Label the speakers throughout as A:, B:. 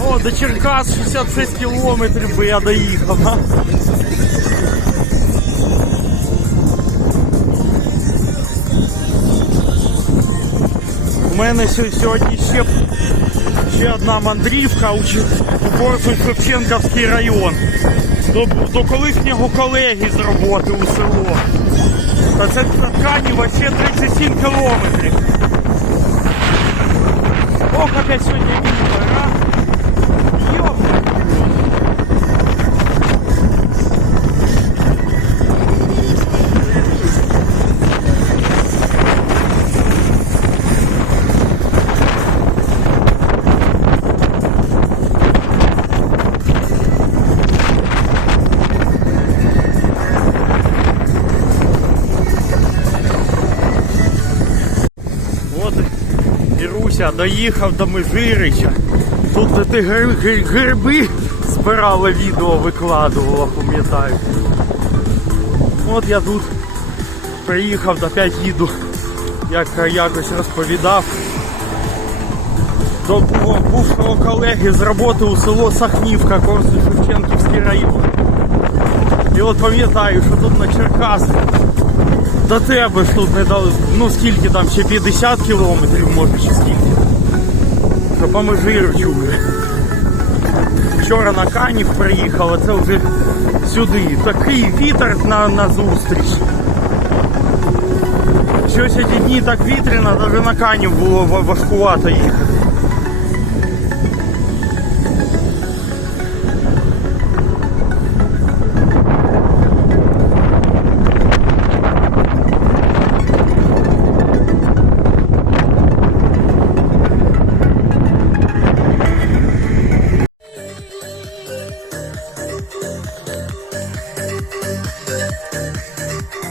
A: О, до Черкас 66 кілометрів би я доїхав. У мене сьогодні ще, ще одна мандрівка у, Ч- у Корсунь Шевченківський район. До, до колишнього колеги з роботи у село. Та це ткані ще 37 кілометрів. Ох, опять сьогодні Іруся доїхав до Межирича. Тут де ти гри- гри- гриби збирала відео, викладувала, пам'ятаю. От я тут приїхав, опять їду, як якось розповідав. До бу- бувшого колеги з роботи у село Сахнівка, Корсунь Шевченківський район. І от пам'ятаю, що тут на Черкасах до тебе ж тут не дали, ну скільки там, ще 50 кілометрів, може чи скільки. Що по Межиричу вже. Вчора на Канів приїхав, а це вже сюди. Такий вітер на, на зустріч. Щось ці дні так вітряно, навіть на Канів було важкувато їхати. Thank you.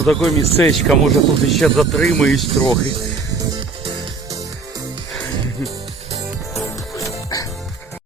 A: Отаке містечко, може тут ще затримаюсь трохи.